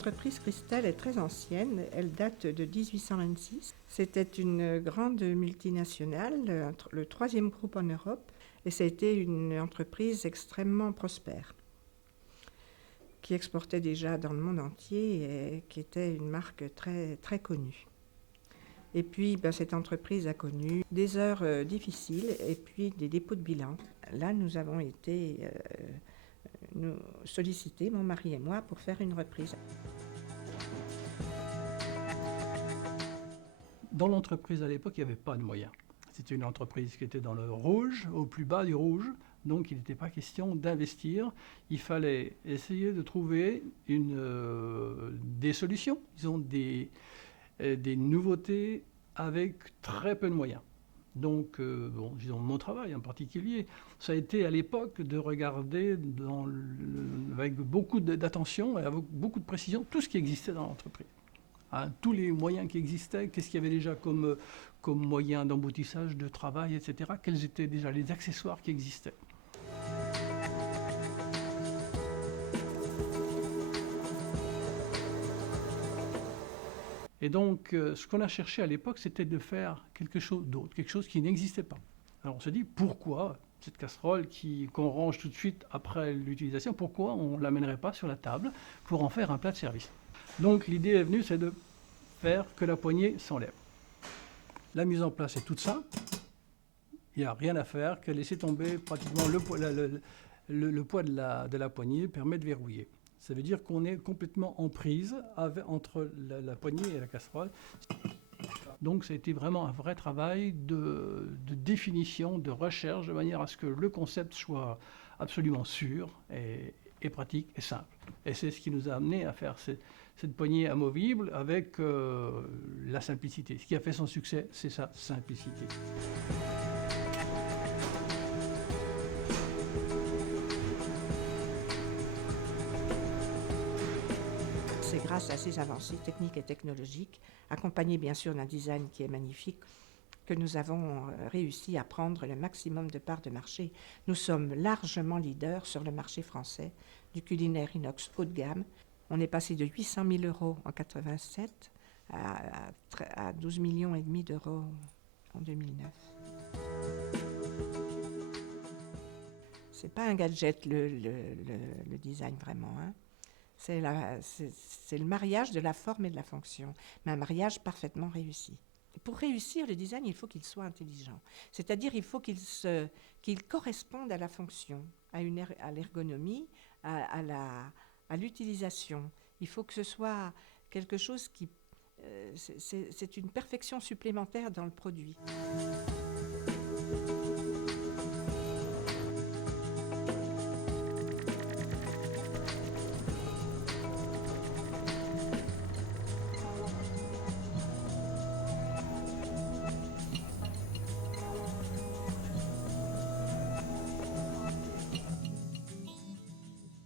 L'entreprise Christelle est très ancienne, elle date de 1826. C'était une grande multinationale, le troisième groupe en Europe, et ça a été une entreprise extrêmement prospère, qui exportait déjà dans le monde entier et qui était une marque très, très connue. Et puis, cette entreprise a connu des heures difficiles et puis des dépôts de bilan. Là, nous avons été nous sollicités, mon mari et moi, pour faire une reprise. Dans l'entreprise à l'époque, il n'y avait pas de moyens. C'était une entreprise qui était dans le rouge, au plus bas du rouge, donc il n'était pas question d'investir. Il fallait essayer de trouver des solutions, disons des nouveautés avec très peu de moyens. Donc, disons, mon travail en particulier, ça a été à l'époque de regarder avec beaucoup d'attention et avec beaucoup de précision tout ce qui existait dans l'entreprise. Hein, tous les moyens qui existaient, qu'est-ce qu'il y avait déjà comme moyens d'emboutissage, de travail, etc. Quels étaient déjà les accessoires qui existaient. Et donc, ce qu'on a cherché à l'époque, c'était de faire quelque chose d'autre, quelque chose qui n'existait pas. Alors on se dit, pourquoi cette casserole qu'on range tout de suite après l'utilisation, pourquoi on ne l'amènerait pas sur la table pour en faire un plat de service? Donc l'idée est venue, c'est de faire que la poignée s'enlève. La mise en place est toute simple. Il n'y a rien à faire que laisser tomber pratiquement le poids de la poignée permet de verrouiller. Ça veut dire qu'on est complètement en prise entre la poignée et la casserole. Donc ça a été vraiment un vrai travail de définition, de recherche, de manière à ce que le concept soit absolument sûr et pratique et simple. Et c'est ce qui nous a amené à faire cette poignée amovible avec la simplicité. Ce qui a fait son succès, c'est sa simplicité. C'est grâce à ces avancées techniques et technologiques, accompagnées bien sûr d'un design qui est magnifique, que nous avons réussi à prendre le maximum de parts de marché. Nous sommes largement leaders sur le marché français du culinaire inox haut de gamme. On est passé de 800 000 € en 1987 à 12 millions et demi d'euros en 2009. C'est pas un gadget le design vraiment, hein. C'est le mariage de la forme et de la fonction, mais un mariage parfaitement réussi. Et pour réussir le design, il faut qu'il soit intelligent. C'est-à-dire il faut qu'il corresponde à la fonction, à l'ergonomie, à l'utilisation. Il faut que ce soit quelque chose qui... c'est une perfection supplémentaire dans le produit.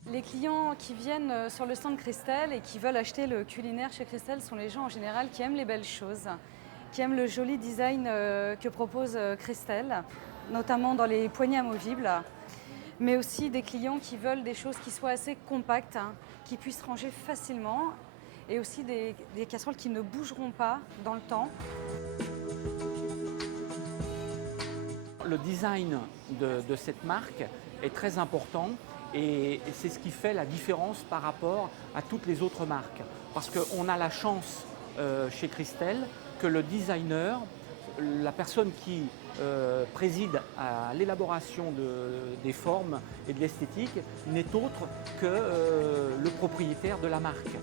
Les clients qui viennent sur le stand Christelle et qui veulent acheter le culinaire chez Christelle sont les gens en général qui aiment les belles choses, qui aiment le joli design que propose Christelle, notamment dans les poignées amovibles, mais aussi des clients qui veulent des choses qui soient assez compactes, qui puissent ranger facilement, et aussi des casseroles qui ne bougeront pas dans le temps. Le design de cette marque est très important. Et c'est ce qui fait la différence par rapport à toutes les autres marques. Parce qu'on a la chance chez Christelle que le designer, la personne qui préside à l'élaboration des formes et de l'esthétique, n'est autre que le propriétaire de la marque.